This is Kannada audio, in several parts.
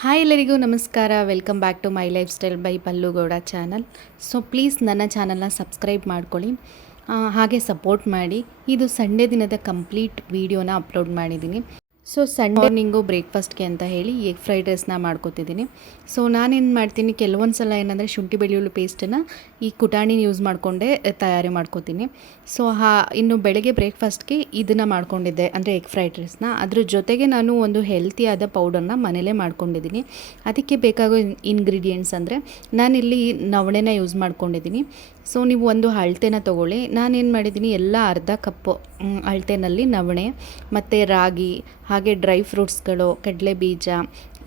ಹಾಯ್ ಎಲ್ಲರಿಗೂ ನಮಸ್ಕಾರ. Welcome back to my lifestyle by Pallu Gowda channel so please ನನ್ನ ಚಾನಲ್ನ ಸಬ್ಸ್ಕ್ರೈಬ್ ಮಾಡ್ಕೊಳ್ಳಿ. ಹಾಗೆ ಸಪೋರ್ಟ್ ಮಾಡಿ. ಇದು ಸಂಡೇ ದಿನದ ಕಂಪ್ಲೀಟ್ ವೀಡಿಯೋನ ಅಪ್ಲೋಡ್ ಮಾಡಿದ್ದೀನಿ. ಸೊ ಸಂಡೇ ಮಾರ್ನಿಂಗು ಬ್ರೇಕ್ಫಾಸ್ಟ್ಗೆ ಅಂತ ಹೇಳಿ ಎಗ್ ಫ್ರೈಡ್ ರೈಸ್ನ ಮಾಡ್ಕೊತಿದ್ದೀನಿ ಸೊ ನಾನೇನು ಮಾಡ್ತೀನಿ ಕೆಲವೊಂದು ಸಲ ಏನಂದರೆ ಶುಂಠಿ ಬೆಳ್ಳುಳ್ಳಿ ಪೇಸ್ಟನ್ನು ಈ ಕುಟಾಣಿನ ಯೂಸ್ ಮಾಡಿಕೊಂಡೇ ತಯಾರಿ ಮಾಡ್ಕೋತೀನಿ. ಸೊ ಹಾ ಇನ್ನು ಬೆಳಗ್ಗೆ ಬ್ರೇಕ್ಫಾಸ್ಟ್ಗೆ ಇದನ್ನು ಮಾಡ್ಕೊಂಡಿದ್ದೆ ಅಂದರೆ ಎಗ್ ಫ್ರೈಡ್ ರೈಸ್ನ ಅದ್ರ ಜೊತೆಗೆ ನಾನು ಒಂದು ಹೆಲ್ತಿಯಾದ ಪೌಡರ್ನ ಮನೇಲೇ ಮಾಡ್ಕೊಂಡಿದ್ದೀನಿ ಅದಕ್ಕೆ ಬೇಕಾಗೋ ಇಂಗ್ರೀಡಿಯೆಂಟ್ಸ್ ಅಂದರೆ ನಾನಿಲ್ಲಿ ನವಣೆನ ಯೂಸ್ ಮಾಡ್ಕೊಂಡಿದ್ದೀನಿ ಸೊ ನೀವು ಒಂದು ಅಳತೆನ ತೊಗೊಳ್ಳಿ. ನಾನೇನು ಮಾಡಿದ್ದೀನಿ ಎಲ್ಲ ಅರ್ಧ ಕಪ್ಪು ಅಳತೆನಲ್ಲಿ ನವಣೆ ಮತ್ತು ರಾಗಿ ಹಾಗೆ ಡ್ರೈ ಫ್ರೂಟ್ಸ್ಗಳು, ಕಡಲೆ ಬೀಜ,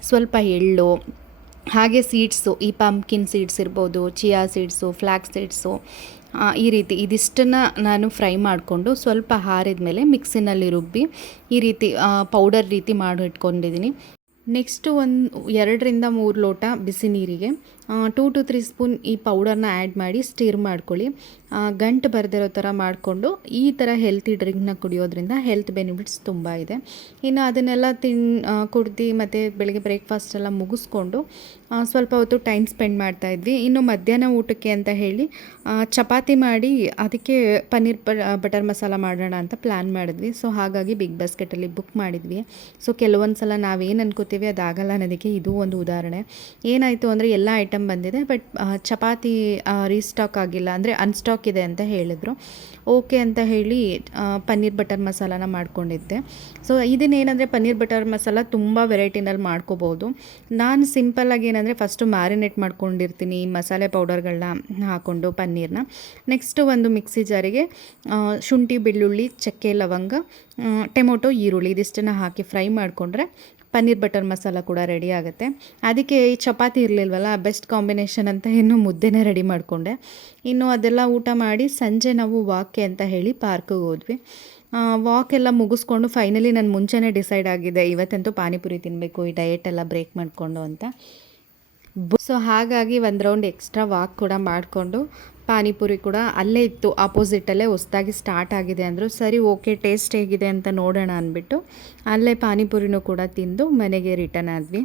ಸ್ವಲ್ಪ ಎಳ್ಳು, ಹಾಗೆ ಸೀಡ್ಸು ಈ ಪಂಪ್ಕಿನ್ ಸೀಡ್ಸ್ ಇರ್ಬೋದು ಚಿಯಾ ಸೀಡ್ಸು ಫ್ಲ್ಯಾಕ್ ಸೀಡ್ಸು ಈ ರೀತಿ ಇದಿಷ್ಟನ್ನು ನಾನು ಫ್ರೈ ಮಾಡಿಕೊಂಡು ಸ್ವಲ್ಪ ಹಾರಿದ ಮೇಲೆ ಮಿಕ್ಸಿನಲ್ಲಿ ರುಬ್ಬಿ ಈ ರೀತಿ ಪೌಡರ್ ರೀತಿ ಮಾಡಿ ಇಟ್ಕೊಂಡಿದ್ದೀನಿ ನೆಕ್ಸ್ಟು ಒಂದು ಎರಡರಿಂದ ಮೂರು ಲೋಟ ಬಿಸಿ ನೀರಿಗೆ ಟೂ ಟು ತ್ರೀ ಸ್ಪೂನ್ ಈ ಪೌಡರ್ನ ಆ್ಯಡ್ ಮಾಡಿ ಸ್ಟೀರ್ ಮಾಡ್ಕೊಳ್ಳಿ. ಗಂಟು ಬರ್ದಿರೋ ಥರ ಮಾಡಿಕೊಂಡು ಈ ಥರ ಹೆಲ್ತಿ ಡ್ರಿಂಕ್ನ ಕುಡಿಯೋದ್ರಿಂದ ಹೆಲ್ತ್ ಬೆನಿಫಿಟ್ಸ್ ತುಂಬ ಇದೆ. ಇನ್ನು ಅದನ್ನೆಲ್ಲ ತಿನ್ ಕುಡ್ದು ಮತ್ತು ಬೆಳಗ್ಗೆ ಬ್ರೇಕ್ಫಾಸ್ಟ್ ಎಲ್ಲ ಮುಗಿಸ್ಕೊಂಡು ಸ್ವಲ್ಪ ಹೊತ್ತು ಟೈಮ್ ಸ್ಪೆಂಡ್ ಮಾಡ್ತಾ ಇದ್ವಿ. ಇನ್ನು ಮಧ್ಯಾಹ್ನ ಊಟಕ್ಕೆ ಅಂತ ಹೇಳಿ ಚಪಾತಿ ಮಾಡಿ ಅದಕ್ಕೆ ಪನ್ನೀರ್ ಬಟರ್ ಮಸಾಲ ಮಾಡೋಣ ಅಂತ ಪ್ಲ್ಯಾನ್ ಮಾಡಿದ್ವಿ. ಸೊ ಹಾಗಾಗಿ ಬಿಗ್ ಬಾಸ್ಕೆಟಲ್ಲಿ ಬುಕ್ ಮಾಡಿದ್ವಿ. ಸೊ ಕೆಲವೊಂದು ಸಲ ನಾವೇನು ಅನ್ಕೋತೀವಿ ಅದಾಗಲ್ಲ ಅನ್ನೋದಕ್ಕೆ ಇದು ಒಂದು ಉದಾಹರಣೆ. ಏನಾಯಿತು ಅಂದರೆ ಎಲ್ಲ ಐಟಮ್ ಬಂದಿದೆ ಬಟ್ ಚಪಾತಿ ರೀಸ್ಟಾಕ್ ಆಗಿಲ್ಲ. ಅಂದರೆ ಅನ್ಸ್ಟಾಕ್ ಇದೆ ಅಂತ ಹೇಳಿದರು. ಓಕೆ ಅಂತ ಹೇಳಿ ಪನ್ನೀರ್ ಬಟರ್ ಮಸಾಲಾನ ಮಾಡ್ಕೊಂಡಿದ್ದೆ. ಸೊ ಇದನ್ನೇನಂದರೆ ಪನ್ನೀರ್ ಬಟರ್ ಮಸಾಲ ತುಂಬ ವೆರೈಟಿನಲ್ಲಿ ಮಾಡ್ಕೋಬೋದು. ನಾನು ಸಿಂಪಲ್ಲಾಗಿ ಏನಂದರೆ ಫಸ್ಟು ಮ್ಯಾರಿನೇಟ್ ಮಾಡ್ಕೊಂಡಿರ್ತೀನಿ ಮಸಾಲೆ ಪೌಡರ್ಗಳನ್ನ ಹಾಕ್ಕೊಂಡು ಪನ್ನೀರ್ನ. ನೆಕ್ಸ್ಟು ಒಂದು ಮಿಕ್ಸಿ ಜಾರಿಗೆ ಶುಂಠಿ, ಬೆಳ್ಳುಳ್ಳಿ, ಚಕ್ಕೆ, ಲವಂಗ ಟೊಮೊಟೊ, ಈರುಳ್ಳಿ ಇದಿಷ್ಟನ್ನು ಹಾಕಿ ಫ್ರೈ ಮಾಡಿಕೊಂಡ್ರೆ ಪನ್ನೀರ್ ಬಟರ್ ಮಸಾಲ ಕೂಡ ರೆಡಿ ಆಗುತ್ತೆ. ಅದಕ್ಕೆ ಈ ಚಪಾತಿ ಇರಲಿಲ್ವಲ್ಲ ಬೆಸ್ಟ್ ಕಾಂಬಿನೇಷನ್ ಅಂತ ಇನ್ನು ಮುದ್ದೆನೇ ರೆಡಿ ಮಾಡಿಕೊಂಡೆ. ಇನ್ನು ಅದೆಲ್ಲ ಊಟ ಮಾಡಿ ಸಂಜೆ ನಾವು ವಾಕ್ಗೆ ಅಂತ ಹೇಳಿ ಪಾರ್ಕಿಗೆ ಹೋದ್ವಿ. ವಾಕ್ ಎಲ್ಲ ಮುಗಿಸ್ಕೊಂಡು ಫೈನಲಿ ನಾನು ಮುಂಚೆನೇ ಡಿಸೈಡ್ ಆಗಿದೆ, ಇವತ್ತಂತೂ ಪಾನಿಪುರಿ ತಿನ್ನಬೇಕು ಈ ಡಯೆಟ್ ಎಲ್ಲ ಬ್ರೇಕ್ ಮಾಡಿಕೊಂಡು ಅಂತ. ಸೊ ಹಾಗಾಗಿ ಒಂದು ರೌಂಡ್ ಎಕ್ಸ್ಟ್ರಾ ವಾಕ್ ಕೂಡ ಮಾಡಿಕೊಂಡು ಪಾನಿಪುರಿ ಕೂಡ ಅಲ್ಲೇ ಇತ್ತು. ಆಪೋಸಿಟಲ್ಲೇ ಹೊಸ್ದಾಗಿ ಸ್ಟಾರ್ಟ್ ಆಗಿದೆ ಅಂದರು. ಸರಿ ಓಕೆ ಟೇಸ್ಟ್ ಹೇಗಿದೆ ಅಂತ ನೋಡೋಣ ಅಂದ್ಬಿಟ್ಟು ಅಲ್ಲೇ ಪಾನಿಪುರಿನೂ ಕೂಡ ತಿಂದು ಮನೆಗೆ ರಿಟರ್ನ್ ಆದ್ವಿ.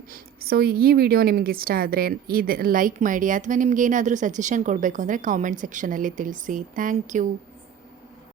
ಸೊ ಈ ವಿಡಿಯೋ ನಿಮ್ಗೆ ಇಷ್ಟ ಆದರೆ ಇದು ಲೈಕ್ ಮಾಡಿ, ಅಥವಾ ನಿಮ್ಗೆ ಏನಾದರೂ ಸಜೆಷನ್ ಕೊಡಬೇಕು ಅಂದರೆ ಕಾಮೆಂಟ್ ಸೆಕ್ಷನಲ್ಲಿ ತಿಳಿಸಿ. Thank you